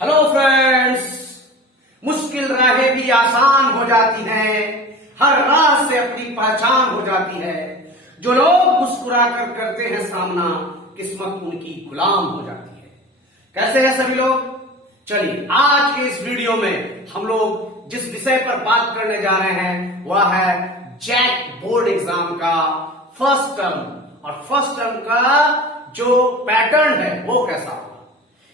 Hello friends, मुश्किल राहें भी आसान हो जाती हैं, हर राह से अपनी पहचान हो जाती है। जो लोग मुस्कुरा कर करते हैं सामना, किस्मत उनकी गुलाम हो जाती है। कैसे हैं सभी लोग? चलिए आज के इस वीडियो में हम लोग जिस विषय पर बात करने जा रहे हैं वह है जैक बोर्ड एग्जाम का फर्स्ट टर्म, और फर्स्ट टर्म का जो पैटर्न है वो कैसा होगा।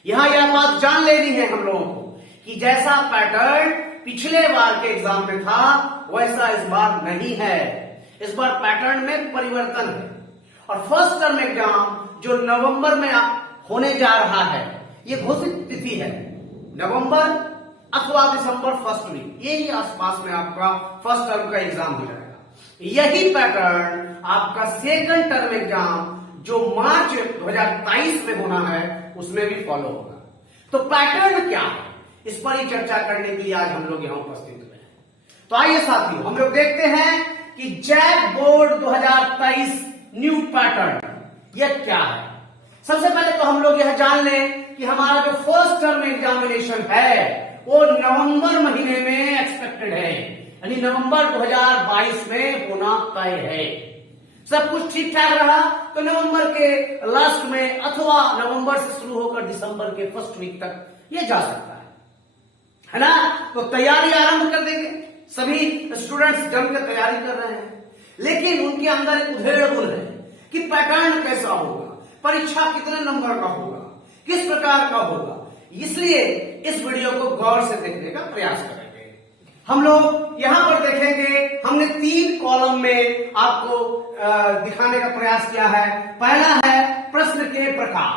यहां यह बात जान लेनी है हम लोगों को कि जैसा पैटर्न पिछले बार के एग्जाम में था वैसा इस बार नहीं है। इस बार पैटर्न में परिवर्तन है और फर्स्ट टर्म एग्जाम जो नवंबर में होने जा रहा है, ये घोषित तिथि है नवंबर अथवा दिसंबर फर्स्ट वीक, यही आसपास में आपका फर्स्ट टर्म का एग्जाम हो जाएगा। यही पैटर्न आपका सेकंड टर्म एग्जाम जो मार्च 2023 में होना है उसमें भी फॉलो होगा। तो पैटर्न क्या है, इस पर ही चर्चा करने के लिए आज हम लोग यहां उपस्थित हुए हैं। तो आइए साथियों, हम लोग देखते हैं कि जैक बोर्ड 2023 न्यू पैटर्न यह क्या है। सबसे पहले तो हम लोग यह जान लें कि हमारा जो फर्स्ट टर्म एग्जामिनेशन है वो नवंबर महीने में एक्सपेक्टेड है, यानी नवंबर 2022 में होना तय है। सब कुछ ठीक ठाक रहा तो नवंबर के लास्ट में अथवा नवंबर से शुरू होकर दिसंबर के फर्स्ट वीक तक ये जा सकता है ना। तो तैयारी आरंभ कर देंगे, सभी स्टूडेंट्स जमकर तैयारी कर रहे हैं, लेकिन उनके अंदर एक उधेड़-बुन है कि पैटर्न कैसा होगा, परीक्षा कितने नंबर का होगा, किस प्रकार का होगा। इसलिए इस वीडियो को गौर से देखने का प्रयास करेंगे। हम लोग यहां पर देखेंगे, हमने 3 कॉलम में आपको दिखाने का प्रयास किया है। पहला है प्रश्न के प्रकार,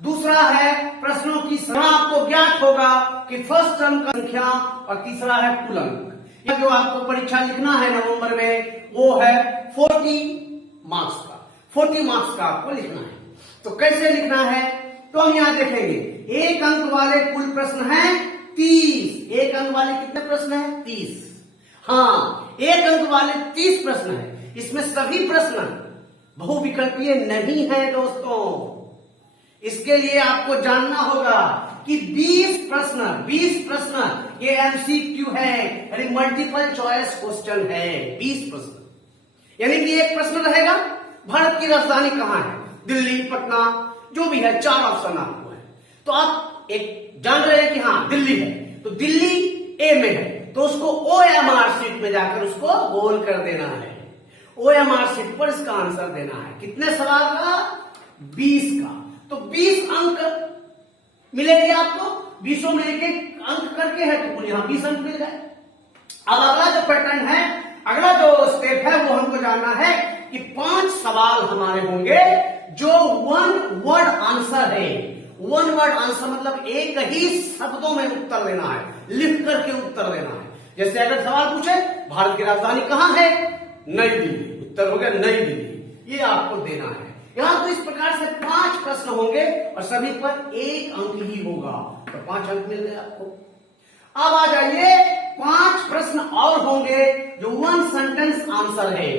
दूसरा है प्रश्नों की संख्या, आपको ज्ञात होगा कि फर्स्ट टर्म का संख्या, और तीसरा है कुल अंक। यह जो आपको परीक्षा लिखना है नवंबर में वो है 40 मार्क्स का, 40 मार्क्स का आपको लिखना है। तो कैसे लिखना है तो हम यहां देखेंगे, एक अंक वाले कुल प्रश्न हैं 30। एक अंक वाले कितने प्रश्न हैं? 30। हाँ, एक अंक वाले 30 प्रश्न है। इसमें सभी प्रश्न बहुविकल्पीय नहीं है दोस्तों। इसके लिए आपको जानना होगा कि 20 प्रश्न ये एमसीक्यू है, यानी मल्टीपल चॉइस क्वेश्चन है। 20 प्रश्न, यानी कि एक प्रश्न रहेगा भारत की राजधानी कहां है, दिल्ली, पटना, जो भी है, 4 ऑप्शन आपको है। तो आप एक जान रहे हैं कि हाँ दिल्ली है, तो दिल्ली ए में है, तो उसको ओएमआर शीट में जाकर उसको गोल कर देना है। ओएमआर शीट पर इसका आंसर देना है। कितने सवाल का? 20 का। तो 20 अंक मिलेंगे आपको, 20 में एक एक अंक करके है तो कुल यहां 20 अंक मिल गए। अब अगला जो पैटर्न है, अगला जो स्टेप है वो हमको जानना है कि 5 सवाल हमारे होंगे जो 1 वर्ड आंसर है। 1 वर्ड आंसर मतलब एक ही शब्दों में उत्तर देना है, लिख करके उत्तर देना है। जैसे अगर सवाल पूछे भारत की राजधानी कहां है, नई दिल्ली, उत्तर हो गया नई दिल्ली, ये आपको देना है। यहां तो इस प्रकार से 5 प्रश्न होंगे और सभी पर 1 अंक ही होगा, तो 5 अंक मिल गए आपको। अब आ जाइए, 5 प्रश्न और होंगे जो 1 सेंटेंस आंसर है,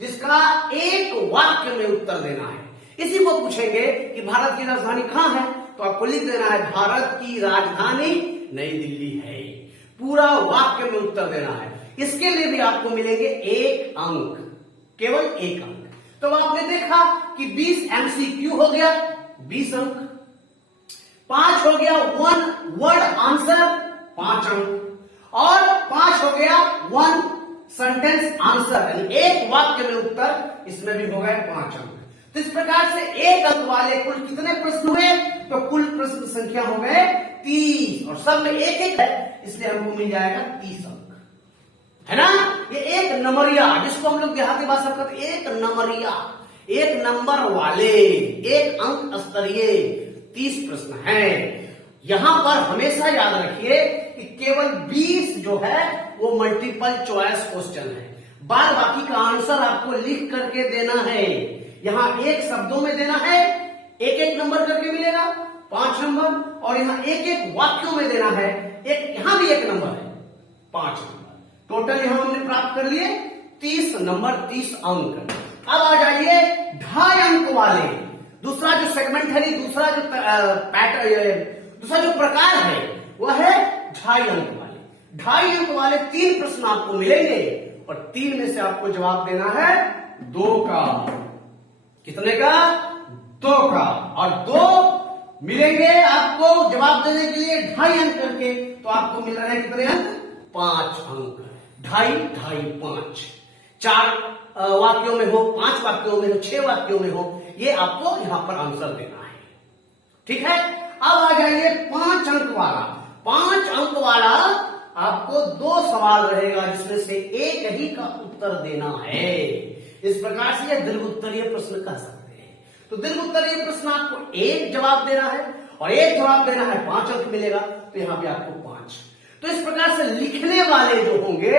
जिसका एक वाक्य में उत्तर देना है। इसी को पूछेंगे कि भारत की राजधानी कहां है, तो आपको लिख देना है भारत की राजधानी नई दिल्ली है। पूरा वाक्य में उत्तर देना है। इसके लिए भी आपको मिलेंगे 1 अंक, केवल 1 अंक। तो आपने देखा कि 20 एमसीक्यू हो गया, 20 अंक, 5 हो गया 1 वर्ड आंसर, 5 अंक, और 5 हो गया 1 सेंटेंस आंसर, यानी एक वाक्य में उत्तर, इसमें भी हो गए 5 अंक। तो इस प्रकार से 1 अंक वाले कुल कितने प्रश्न हुए, तो कुल प्रश्न संख्या हो गए 30, और सब में एक एक है, इसलिए हमको मिल जाएगा 30 अंक, है ना। ये एक नंबरिया, जिसको हम लोग देहाती भाषा में कहते हैं, एक नंबरिया, एक नंबर वाले, 1 अंक स्तरीय 30 प्रश्न है। यहां पर हमेशा याद रखिए कि केवल 20 जो है वो मल्टीपल चॉइस क्वेश्चन है। बाद बाकी का आंसर आपको लिख करके देना है। यहां 1 शब्दों में देना है, एक एक नंबर करके मिलेगा, 5 नंबर, और यहां एक एक वाक्यों में देना है, एक यहां भी 1 नंबर है, 5 नंबर। टोटल यहां हमने प्राप्त कर लिए 30 नंबर, 30 अंक। अब आ जाइए 2.5 अंक वाले, दूसरा जो सेगमेंट है, दूसरा जो पैटर्न, दूसरा जो प्रकार है वह है 2.5 अंक वाले। 2.5 अंक वाले 3 प्रश्न आपको मिलेंगे और 3 में से आपको जवाब देना है 2 का। कितने का? 2 का। और 2 मिलेंगे आपको जवाब देने के लिए 2.5 अंक करके, तो आपको मिल रहे हैं कितने अंक? 5 अंक। 2.5, 2.5, 5। 4 वाक्यों में हो, 5 वाक्यों में हो, 6 वाक्यों में हो, ये आपको यहां पर आंसर देना है। ठीक है। अब आ जाइए 5 अंक वाला। 5 अंक वाला आपको 2 सवाल रहेगा जिसमें से एक ही का उत्तर देना है। इस प्रकार से यह दीर्घ उत्तरीय प्रश्न कह सकते हैं। तो दीर्घ उत्तरीय प्रश्न आपको एक जवाब देना है और एक जवाब देना है, 5 अंक मिलेगा, तो यहां पे आपको 5। तो इस प्रकार से लिखने वाले जो होंगे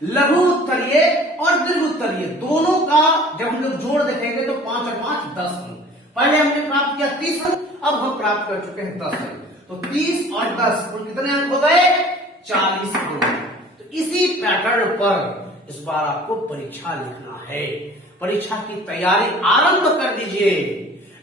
लघु उत्तरीय और दीर्घ उत्तरीय दोनों का जब हम लोग जोड़ देखेंगे तो 5 और 5 10 अंक। पहले हमने प्राप्त किया 30 अंक, अब हम प्राप्त कर चुके हैं 10 अंक। तो 30 और 10 कुल कितने अंक हो गए? 40 अंक। तो इसी पैटर्न पर इस बार आपको परीक्षा लिखना है। परीक्षा की तैयारी आरंभ कर दीजिए।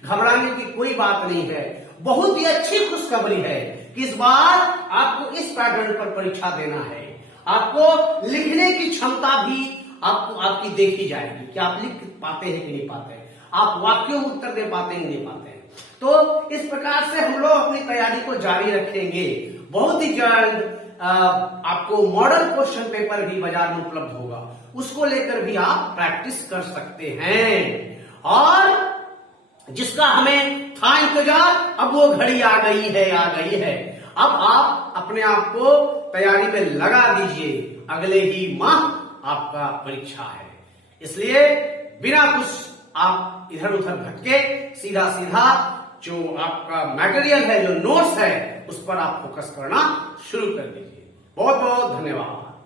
घबराने की कोई बात नहीं है। बहुत ही अच्छी खुशखबरी है कि इस बार आपको इस पैटर्न पर परीक्षा देना है। आपको लिखने की क्षमता भी आपको आपकी देखी जाएगी कि आप लिख पाते हैं कि नहीं पाते हैं, आप वाक्यों में उत्तर दे पाते हैं कि नहीं पाते हैं। तो इस प्रकार से हम लोग अपनी तैयारी को जारी रखेंगे। बहुत ही जल्द आपको मॉडल क्वेश्चन पेपर भी बाजार में उपलब्ध होगा, उसको लेकर भी आप प्रैक्टिस कर सकते हैं। और जिसका हमें था इंतजार, अब वो घड़ी आ गई है। अब आप अपने आप को तैयारी में लगा दीजिए। अगले ही माह आपका परीक्षा है, इसलिए बिना कुछ आप इधर उधर भटके सीधा सीधा जो आपका मटेरियल है, जो नोट्स है, उस पर आप फोकस करना शुरू कर दीजिए। बहुत बहुत धन्यवाद।